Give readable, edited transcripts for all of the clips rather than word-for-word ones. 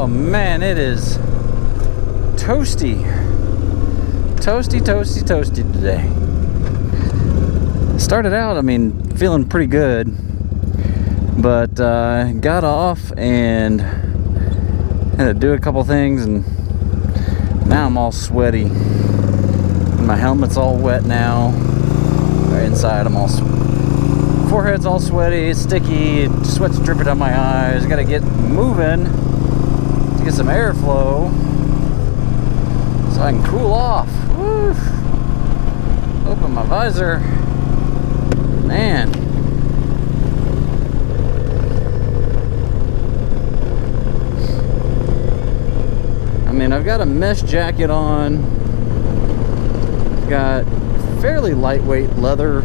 Oh man, it is toasty. Toasty, toasty, toasty today. Started out, feeling pretty good, but got off and had to do a couple things, and now I'm all sweaty. My helmet's all wet now. Right inside, I'm all forehead's all sweaty, it's sticky, sweat's dripping down my eyes. Got to get moving to get some airflow so I can cool off. Woo. Open my visor. Man. I've got a mesh jacket on. Got fairly lightweight leather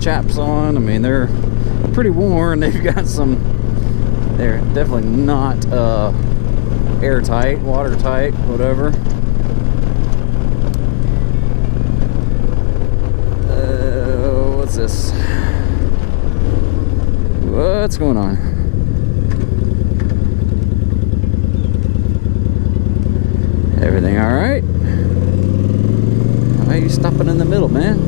chaps on. They're pretty worn. They've got some, they're definitely not airtight, watertight, whatever. What's this? What's going on? Everything all right? Why are you stopping in the middle, man?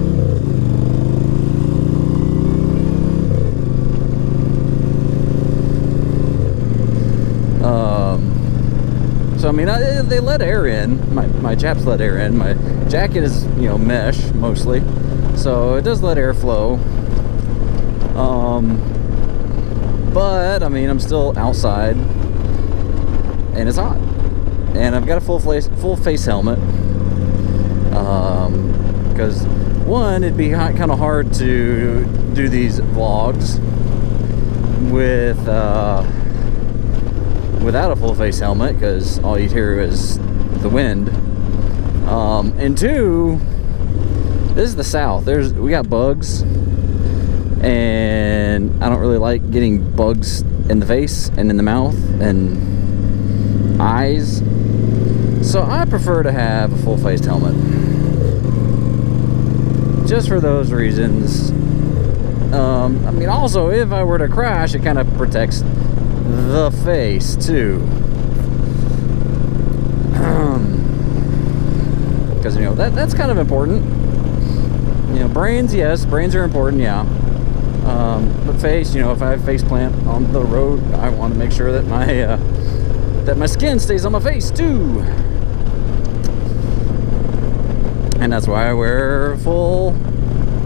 So they let air in. My chaps let air in. My jacket is, mesh mostly, so it does let air flow. But I'm still outside, and it's hot. And I've got a full face helmet. Because one, it'd be kind of hard to do these vlogs without a full face helmet, because all you'd hear is the wind. And two, this is the South. We got bugs, and I don't really like getting bugs in the face and in the mouth and eyes. So I prefer to have a full-faced helmet. Just for those reasons. Also, if I were to crash, it kind of protects the face, too. Because, that's kind of important. Brains, yes, brains are important, yeah. But face, if I have face plant on the road, I want to make sure that my skin stays on my face, too. And that's why I wear full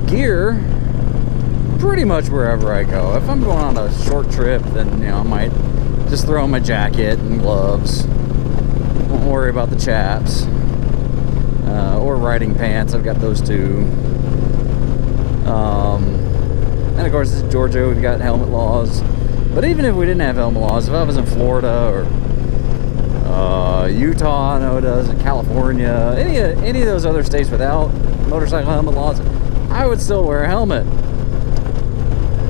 gear pretty much wherever I go. If I'm going on a short trip, then I might just throw on my jacket and gloves. Won't worry about the chaps. Or riding pants, I've got those too. And of course, this is Georgia, we've got helmet laws. But even if we didn't have helmet laws, if I was in Florida or Utah, I know it does, California, any of those other states without motorcycle helmet laws, I would still wear a helmet,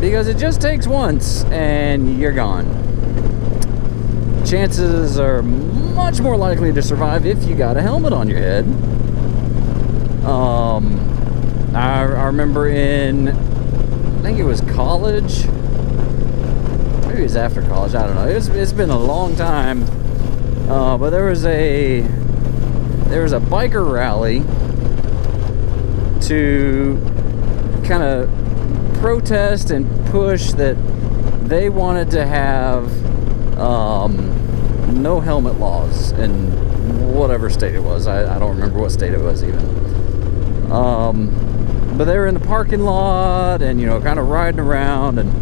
because it just takes once and you're gone. Chances are much more likely to survive if you got a helmet on your head. I remember in, I think it was college, maybe it was after college, I don't know, it's been a long time. But there was a biker rally to kind of protest and push that they wanted to have no helmet laws in whatever state it was. I don't remember what state it was even. But they were in the parking lot and kind of riding around, and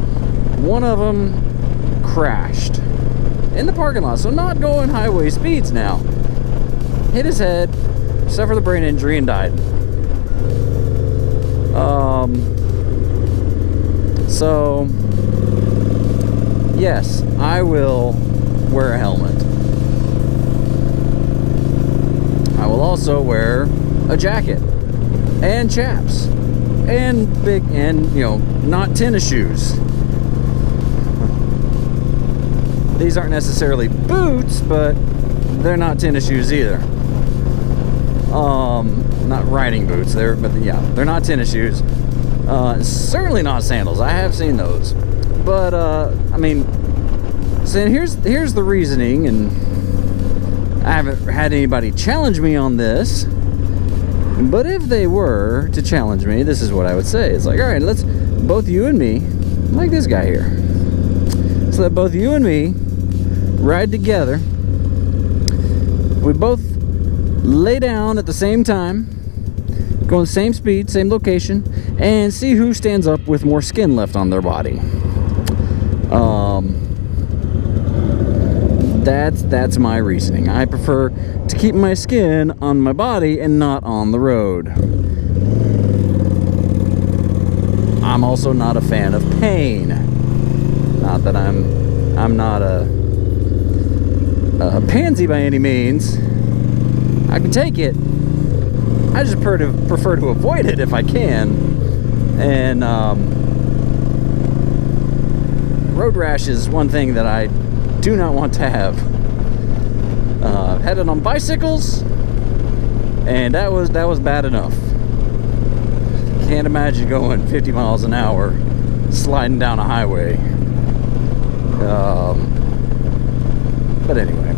one of them crashed in the parking lot, so not going highway speeds now. Hit his head, suffered a brain injury, and died. So yes, I will wear a helmet. I will also wear a jacket and chaps and not tennis shoes. These aren't necessarily boots, but they're not tennis shoes either. Not riding boots. They're not tennis shoes. Certainly not sandals. I have seen those. But so here's the reasoning, and I haven't had anybody challenge me on this, but if they were to challenge me, this is what I would say. It's like, all right, let's, both you and me, like this guy here, so that both you and me ride together. We both lay down at the same time, going the same speed, same location, and see who stands up with more skin left on their body. That's my reasoning. I prefer to keep my skin on my body and not on the road. I'm also not a fan of pain. Not that I'm not a pansy by any means. I can take it. I just prefer to avoid it if I can. And road rash is one thing that I do not want to have. Headed on bicycles, and that was bad enough. Can't imagine going 50 miles an hour sliding down a highway. But anyway,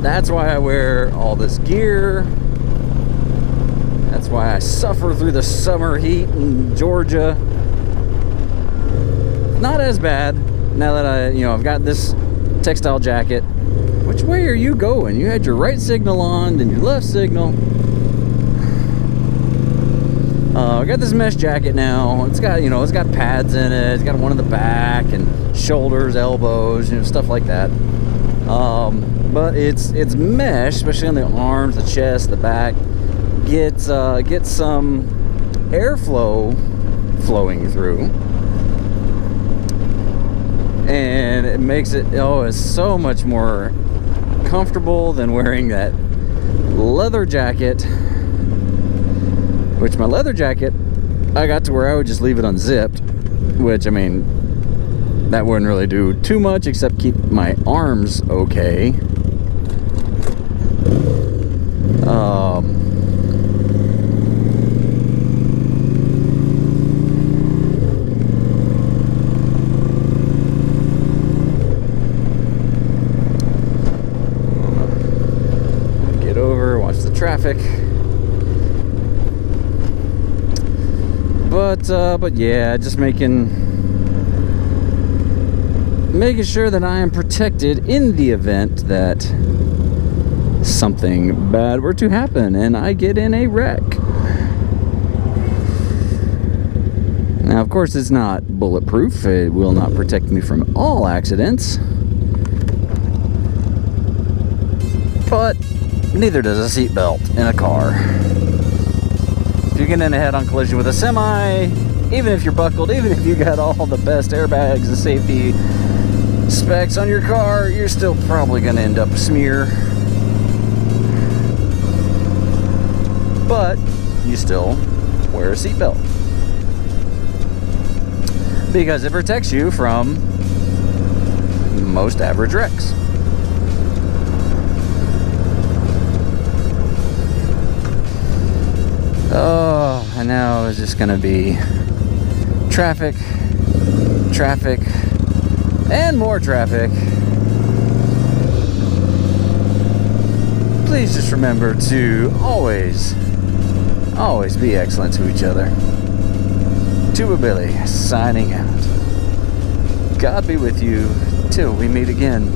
that's why I wear all this gear. That's why I suffer through the summer heat in Georgia. Not as bad now that I've got this textile jacket. Which way are you going? You had your right signal on, then your left signal. I got this mesh jacket now. It's got, it's got pads in it. It's got one in the back and shoulders, elbows, stuff like that. But it's mesh, especially on the arms, the chest, the back. Get some airflow flowing through. And it makes it, it's so much more comfortable than wearing that leather jacket. Which my leather jacket, I got to where I would just leave it unzipped. Which, I mean, that wouldn't really do too much except keep my arms okay. Traffic, but yeah, just making sure that I am protected in the event that something bad were to happen and I get in a wreck. Now, of course, it's not bulletproof. It will not protect me from all accidents, but neither does a seatbelt in a car. If you get in a head-on collision with a semi, even if you're buckled, even if you got all the best airbags and safety specs on your car, you're still probably going to end up a smear. But you still wear a seatbelt because it protects you from most average wrecks. Oh, and now it's just gonna be traffic, and more traffic. Please just remember to always be excellent to each other. Tuba Billy signing out. God be with you till we meet again.